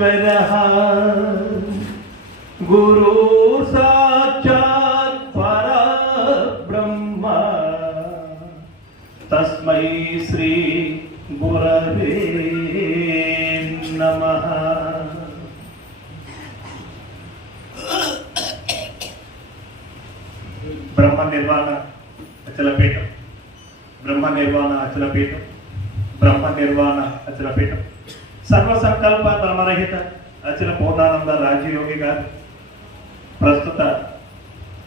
परमेश्वरः गुरु साक्षात् परब्रह्म तस्मै श्री गुरवे नमः బ్రహ్మ నిర్వాణ అచలపీఠం బ్రహ్మ నిర్వాణ అచలపీఠం బ్రహ్మ నిర్వాణ అచలపీఠం సర్వ సంకల్ప ధర్మరహిత అచల పూర్ణానంద రాజయోగి గారు ప్రస్తుత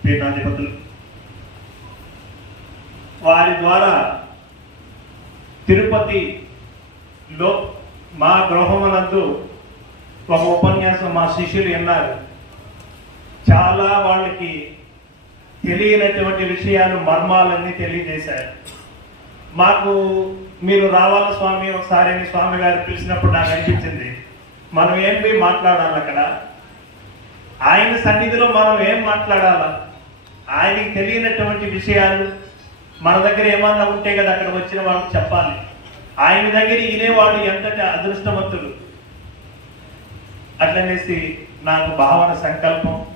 పీఠాధిపతులు. వారి ద్వారా తిరుపతిలో మా గృహమునందు ఒక ఉపన్యాసం మా శిష్యులు విన్నారు. చాలా వాళ్ళకి తెలియనటువంటి విషయాలు మర్మాలన్నీ తెలియజేశారు. మాకు మీరు రావాల స్వామి ఒకసారి అని స్వామి గారు పిలిచినప్పుడు నాకు అనిపించింది. మనం ఏం పోయి మాట్లాడాలి అక్కడ? ఆయన సన్నిధిలో మనం ఏం మాట్లాడాలా? ఆయనకి తెలియనటువంటి విషయాలు మన దగ్గర ఏమన్నా ఉంటే కదా అక్కడ వచ్చిన వాళ్ళకి చెప్పాలి. ఆయన దగ్గర వినేవాడు ఎంతటి అదృష్టవంతుడు? అట్లనేసి నాకు భావన సంకల్పం.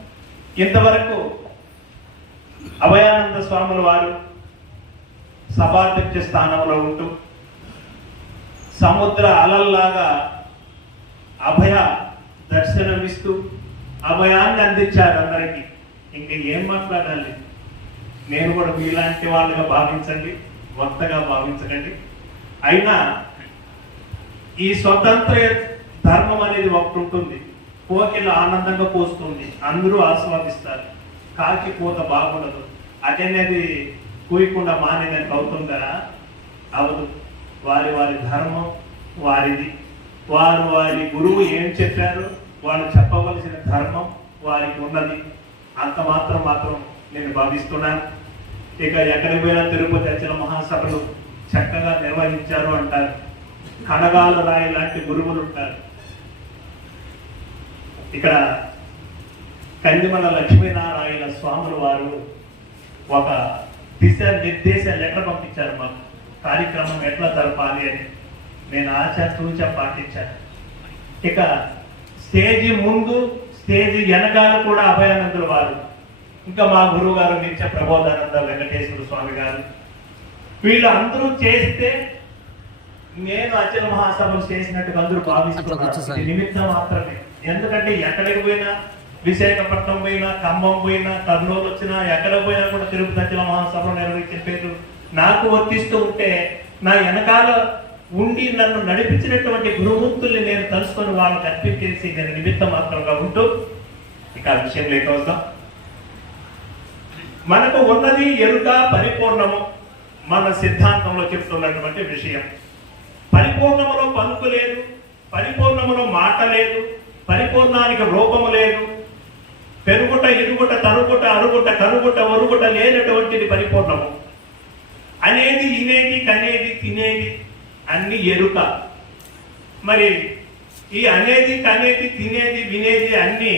ఇంతవరకు అభయానంద స్వాముల వారు సభాధ్యక్ష స్థానంలో ఉంటూ సముద్ర అలల్లాగా అభయ దర్శనమిస్తూ అభయాన్ని అందించారు అందరికీ. ఇంక ఏం మాట్లాడాలి? నేను కూడా మీలాంటి వాళ్ళుగా భావించండి వక్తగా భావించకండి. అయినా ఈ స్వతంత్ర ధర్మం అనేది ఒకటి ఉంటుంది. కోకిల ఆనందంగా పోస్తుంది. అందరూ ఆస్వాదిస్తారు. కాకి కోత బాగుండదు. అదనేది కూయకుండా మానేదానికి అవుతుందా అవదు. వారి వారి ధర్మం వారిది. వారు వారి గురువు ఏం చెప్పారు వాళ్ళు చెప్పవలసిన ధర్మం వారికి ఉన్నది. అంత మాత్రం మాత్రం నేను భావిస్తున్నాను. ఇక ఎక్కడికి పోయినా తిరుపతి అచ్చల మహాసభలు చక్కగా నిర్వహించారు అంటారు. కనగాల రాయి లాంటి గురువులు ఉంటారు. ఇక్కడ కందిమల లక్ష్మీనారాయణ స్వాముల వారు ఒక దిశ నిర్దేశ లెటర్ పంపించారు మాకు. కార్యక్రమం ఎట్లా జరపాలి అని నేను ఆశ తూచ పాటించాను. ఇక స్టేజి ముందు స్టేజి వెనకాల కూడా అభయానందుల వారు. ఇంకా మా గురువు గారు నిత్య ప్రబోధానంద వెంకటేశ్వర స్వామి గారు. వీళ్ళు అందరూ చేస్తే నేను అచల మహాసభలు చేసినట్టుగా అందరూ భావిస్తున్నారు. నిమిత్తం మాత్రమే. ఎందుకంటే ఎక్కడికి పోయినా విశాఖపట్నం పోయినా ఖమ్మం పోయినా కర్నూలు వచ్చినా ఎక్కడ పోయినా కూడా తిరుపతి అచల మహాసభలు నిర్వహించిన పేరు నాకు వర్తిస్తూ ఉంటే నా వెనకాల ఉండి నన్ను నడిపించినటువంటి గురుమూర్తుల్ని నేను తలుసుకొని వాళ్ళకి అర్పించేసి నేను నిమిత్తం మాత్రంగా ఉంటూ ఇక ఆ విషయం లేకొస్తాం మనకు ఉన్నది ఎరుక పరిపూర్ణము మన సిద్ధాంతంలో చెప్తున్నటువంటి విషయం. పరిపూర్ణములో పలుకు లేదు పరిపూర్ణములో మాట లేదు పరిపూర్ణానికి రూపము లేదు. పెరుగుట ఇరుగుట తరుగుట అరుగుట కరుగుట ఒరుగుట లేనటువంటిది పరిపూర్ణము. అనేది ఇనేది కనేది తినేది అన్ని ఎరుక. మరి ఈ అనేది కనేది తినేది వినేది అన్ని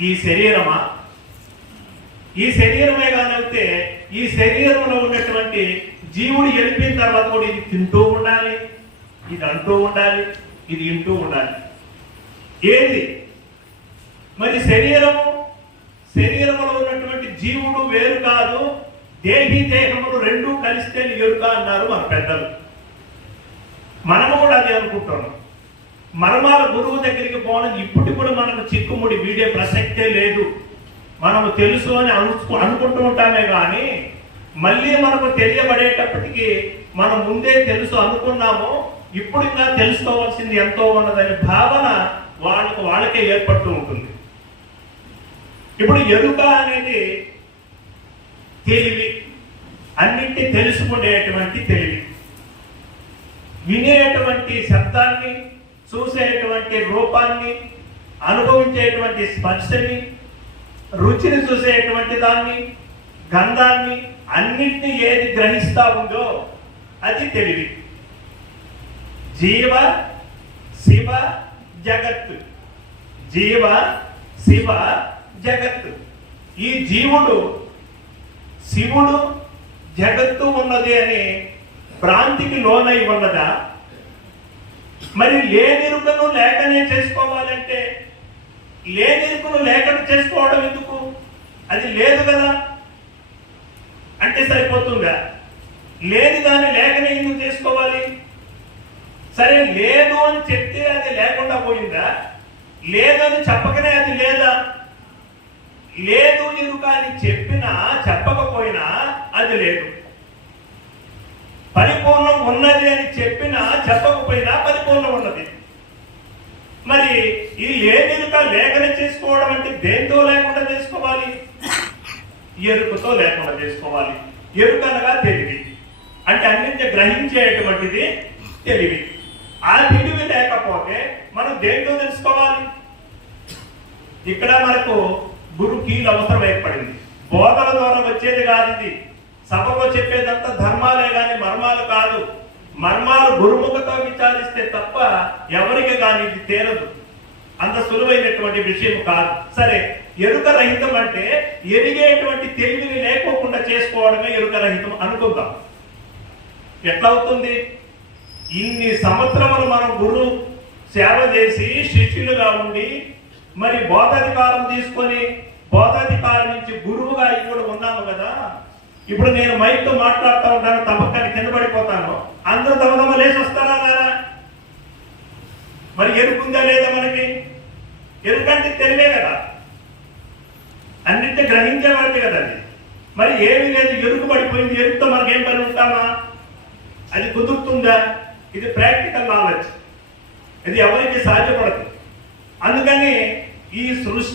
ఈ శరీరమా? ఈ శరీరమే కానైతే ఈ శరీరంలో ఉన్నటువంటి జీవుడు ఎలిపిన తర్వాత కూడా ఇది తింటూ ఉండాలి ఇది అంటూ ఉండాలి ఇది వింటూ ఉండాలి. ఏది? మరి శరీరము శరీరంలో ఉన్నటువంటి జీవుడు వేరు కాదు దేహి దేహములు రెండూ కలిస్తే ఎరుక అన్నారు మన పెద్దలు. మనము కూడా అదే అనుకుంటున్నాం. మర్మాల గురువు దగ్గరికి పోవడం ఇప్పుడు కూడా మనకు చిక్కుముడి వీడే ప్రసక్తే లేదు. మనము తెలుసు అని అను అనుకుంటూ ఉంటామే కానీ మళ్ళీ మనకు తెలియబడేటప్పటికీ మనం ముందే తెలుసు అనుకున్నాము. ఇప్పుడు ఇంకా తెలుసుకోవాల్సింది ఎంతో ఉన్నదనే భావన వాళ్ళకు వాళ్ళకే ఏర్పడుతూ ఉంటుంది. ఇప్పుడు ఎరుక అనేది తెలివి. అన్నింటి తెలుసుకునేటువంటి తెలివి. వినేటువంటి శబ్దాన్ని చూసేటువంటి రూపాన్ని అనుభవించేటువంటి స్పర్శని రుచిని చూసేటువంటి దాన్ని గంధాన్ని అన్నింటినీ ఏది గ్రహిస్తా ఉందో అది తెలివి. జీవ శివ జగత్తు. జీవ శివ జగత్తు. ఈ జీవుడు శివుడు జగత్తు ఉన్నది అని భ్రాంతికి లోనై ఉన్నదా? మరి లేనిరుకను లేకనే చేసుకోవాలంటే లేనిరుకను లేఖను చేసుకోవడం ఎందుకు? అది లేదు కదా. అంటే సరిపోతుందా? లేని దాన్ని లేకనే ఎందుకు చేసుకోవాలి? సరే లేదు అని చెప్తే అది లేకుండా పోయిందా? లేదని చెప్పకనే అది లేదా? లేదు ఎరుక కానీ చెప్పినా చెప్పకపోయినా అది లేదు. పరిపూర్ణం ఉన్నది అని చెప్పినా చెప్పకపోయినా పరిపూర్ణం ఉన్నది. మరి ఈ లేనిక లేఖన చేసుకోవడం అంటే దేంతో లేకుండా చేసుకోవాలి? ఎరుకతో లేకుండా చేసుకోవాలి. ఎరుక అనగా తెలివి. అంటే అన్నింటి గ్రహించేటువంటిది తెలివి. ఆ తెలివి లేకపోతే మనం దేంతో తెలుసుకోవాలి? ఇక్కడ మనకు గురు కీలు అవసరం ఏర్పడింది. బోధల ద్వారా వచ్చేది కాదు ఇది. సభలో చెప్పేదంతా ధర్మాలే కానీ మర్మాలు కాదు. మర్మాలు గురుముఖతో విచారిస్తే తప్ప ఎవరికి కానీ ఇది తేరదు అంత సులువైనటువంటి విషయం కాదు. సరే ఎరుక రహితం అంటే ఎరిగేటువంటి తెలివిని లేకోకుండా చేసుకోవడమే ఎరుక రహితం అనుకుందాం. ఎట్లా అవుతుంది? ఇన్ని సంవత్సరములు మనం గురువు సేవ చేసి శిష్యులుగా ఉండి మరి బోధాధికారం తీసుకొని బోధాధికారి నుంచి గురువుగా ఇప్పుడు ఉన్నాము కదా. ఇప్పుడు నేను మైక్తో మాట్లాడుతూ ఉంటాను తప్పకని కింద పడిపోతాను అందరూ తమ తమ లేచి వస్తారా కదా మరి ఎరుకుందా లేదా మనకి? ఎరుకంటే తెలివే కదా. అన్నింటి గ్రహించేవాడితే కదా అది. మరి ఏమీ లేదు ఎరుకు పడిపోయింది ఎరుకుతో మనకేం పని ఉంటామా? అది కుదురుతుందా? ఇది ప్రాక్టికల్ నాలెడ్జ్. ఇది ఎవరికి సాధ్యపడదు. అందుకని ఈ సృష్టి